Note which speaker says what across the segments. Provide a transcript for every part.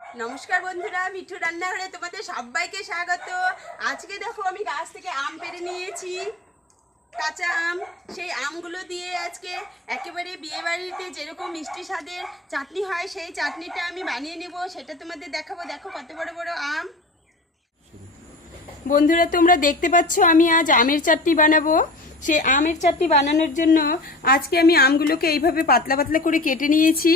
Speaker 1: নমস্কার বন্ধুরা, মিঠু রান্নাঘরে তোমাদের সবাইকে স্বাগত। আজকে দেখো আমি গাছ থেকে আম পেড়ে নিয়েছি। কাঁচা আম, সেই আমগুলো দিয়ে আজকে একেবারে বিয়েবাড়িতে যেরকম মিষ্টি স্বাদের চাটনি হয়, সেই চাটনিটা আমি বানিয়ে নেব। সেটা তোমাদের দেখাবো। দেখো কত বড় বড় আম। বন্ধুরা, তোমরা দেখতে পাচ্ছ আমি আজ আমের চাটনি বানাবো। সেই আমের চাটনি বানানোর জন্য আজকে আমি আমগুলোকে এইভাবে পাতলা পাতলা করে কেটে নিয়েছি।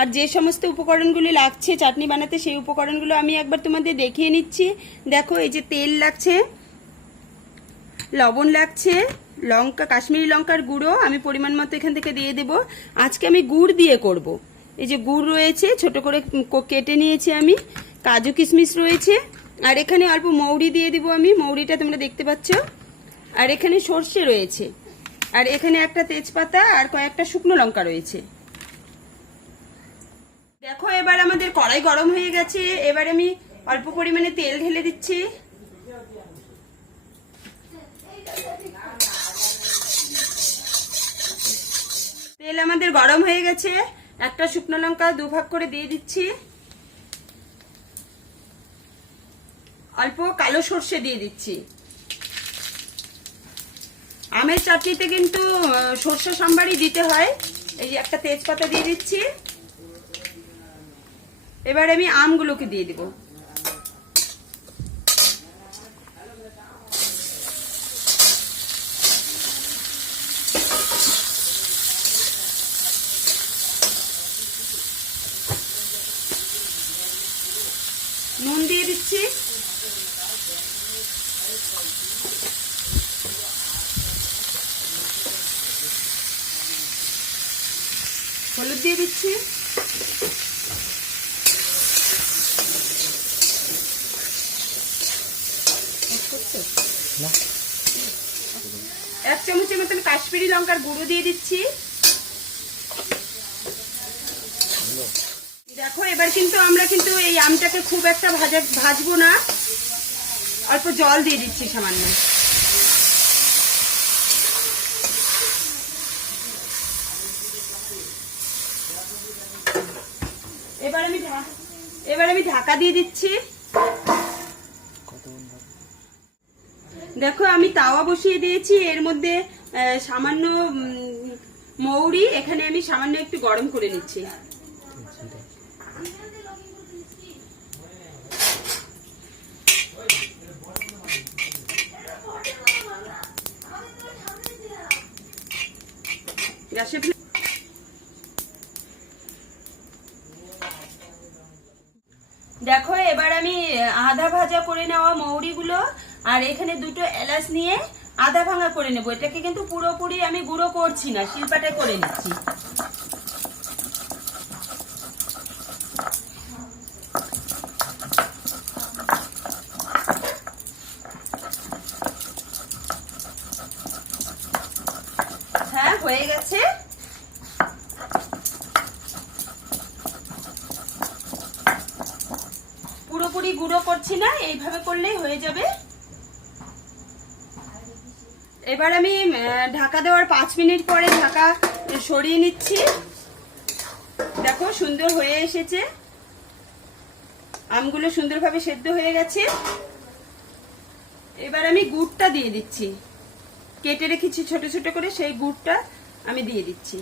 Speaker 1: আর যে সমস্ত উপকরণগুলি লাগছে, চাটনি বানাতে সেই উপকরণগুলো আমি একবার তোমাদের দেখিয়ে নিচ্ছি। দেখো, এই যে তেল লাগছে, লবণ লাগছে, লঙ্কা, কাশ্মীরি লঙ্কার গুঁড়ো আমি পরিমাণ মতো এখান থেকে দিয়ে দেব। আজকে আমি গুড় দিয়ে করব। এই যে গুড় রয়েছে, ছোট করে কেটে নিয়েছি আমি। কাজু কিশমিশ রয়েছে। আর এখানে অল্প মৌরি দিয়ে দিব আমি। মৌরিটা তোমরা দেখতে পাচ্ছ। আর এখানে সর্ষে রয়েছে। আর এখানে একটা তেজপাতা আর কয়েকটা শুকনো লঙ্কা রয়েছে। দেখো, এবার আমাদের কড়াই গরম হয়ে গেছে। এবার আমি অল্প পরিমাণে তেল ঢেলে দিচ্ছি। তেল আমাদের গরম হয়ে গেছে। একটা শুকনো লঙ্কা দুভাগ করে দিয়ে দিচ্ছি। অল্প কালো সর্ষে দিয়ে দিচ্ছি। আমের চাটনিতে কিন্তু সর্ষে সাম্বারই দিতে হয়। এই যে একটা তেজপাতা দিয়ে দিচ্ছি। এবার আমি আমগুলোকে দিয়ে দিব। নুন দিয়ে দিচ্ছি। হলুদ দিয়ে দিচ্ছি। এক চামচের মতন কাশ্মীরি লঙ্কার গুঁড়ো দিয়ে দিচ্ছি। দেখো এবার কিন্তু আমরা কিন্তু এই আমটাকে খুব একটা ভাজা ভাজবো না। অল্প জল দিয়ে দিচ্ছি সামান্য। এবার আমি এবার আমি ঢাকা দিয়ে দিচ্ছি। দেখো, আমি তাওয়া বসিয়ে দিয়েছি। এর মধ্যে সামান্য মৌরি। এখানে আমি সামান্য একটু গরম করে নিচ্ছি। দেখো, এবার আমি আধা ভাজা করে নেওয়া মৌরিগুলো আর এখানে দুটো এলাচ নিয়ে আধা ভাঙা করে নেব। এটাকে কিন্তু পুরোপুরি আমি গুঁড়ো করছি না শিল্পাটা করে নিচ্ছি। হ্যাঁ হয়ে গেছে। পুরোপুরি গুঁড়ো করছি না, এইভাবে করলেই হয়ে যাবে। এবার আমি ঢাকা দেওয়ার পাঁচ মিনিট পরে ঢাকা সরিয়ে নিচ্ছি। দেখো, সুন্দর হয়ে এসেছে। আমগুলো সুন্দরভাবে সেদ্ধ হয়ে গেছে। এবার আমি গুড়টা দিয়ে দিচ্ছি। কেটে রেখেছি ছোট ছোট করে, সেই গুড়টা আমি দিয়ে দিচ্ছি।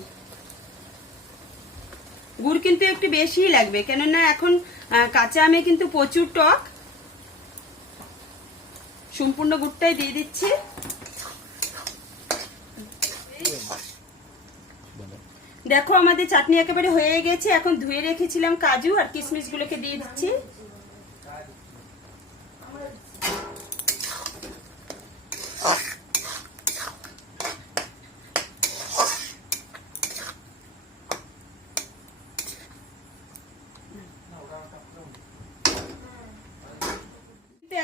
Speaker 1: গুড় কিন্তু একটু বেশিই লাগবে, কেননা এখন কাঁচা আমে কিন্তু প্রচুর টক। সম্পূর্ণ গুড়টাই দিয়ে দিচ্ছি। দেখো, আমাদের চাটনি একেবারে হয়ে গেছে। এখন ধুয়ে রেখেছিলাম কাজু আর কিশমিশ গুলোকে দিয়ে দিচ্ছি।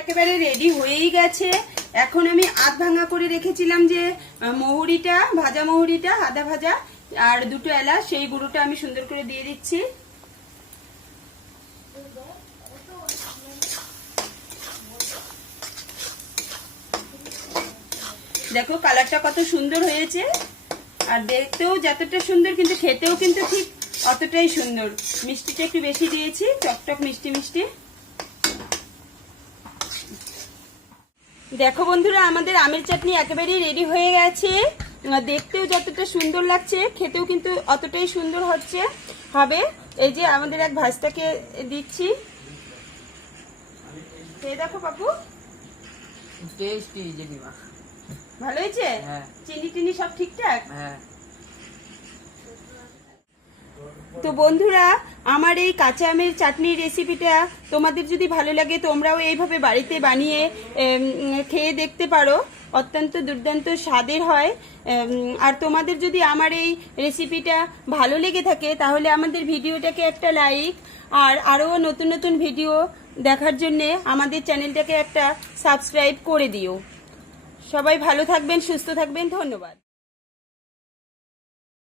Speaker 1: একেবারে রেডি হয়েই গেছে। এখন আমি আধ ভাঙা করে রেখেছিলাম যে মহুরিটা, ভাজা মহুরিটা আদা ভাজা। আর দুটো এলাচ, সেই গুঁড়োটা আমি সুন্দর করে দিয়ে দিচ্ছি। দেখো কালারটা কত সুন্দর হয়েছে। আর দেখতেও যতটা সুন্দর কিন্তু খেতেও কিন্তু ঠিক অতটাই সুন্দর। মিষ্টিটা একটু বেশি দিয়েছি টকটক মিষ্টি মিষ্টি। দেখো বন্ধুরা, আমাদের আমের চাটনি একেবারেই রেডি হয়ে গেছে। দেখতেও যতটা সুন্দর লাগছে খেতেও কিন্তু অতটাই সুন্দর হচ্ছে। হবে এই যে আমাদের এক ভাজটাকে দিচ্ছি। দেখো পাপু ভালো হয়েছে?
Speaker 2: হ্যাঁ।
Speaker 1: চিনি টিনি সব ঠিকঠাক?
Speaker 2: হ্যাঁ।
Speaker 1: তো বন্ধুরা আমার এই কাঁচা আমের চাটনির রেসিপিটা তোমাদের যদি ভালো লাগে তোমরাও এইভাবে বাড়িতে বানিয়ে খেয়ে দেখতে পারো। অত্যন্ত দুর্দান্ত স্বাদের হয়। আর তোমাদের যদি আমার এই রেসিপিটা ভালো লেগে থাকে, তাহলে আমাদের ভিডিওটাকে একটা লাইক আর আরও নতুন নতুন ভিডিও দেখার জন্যে আমাদের চ্যানেলটাকে একটা সাবস্ক্রাইব করে দিও। সবাই ভালো থাকবেন, সুস্থ থাকবেন, ধন্যবাদ।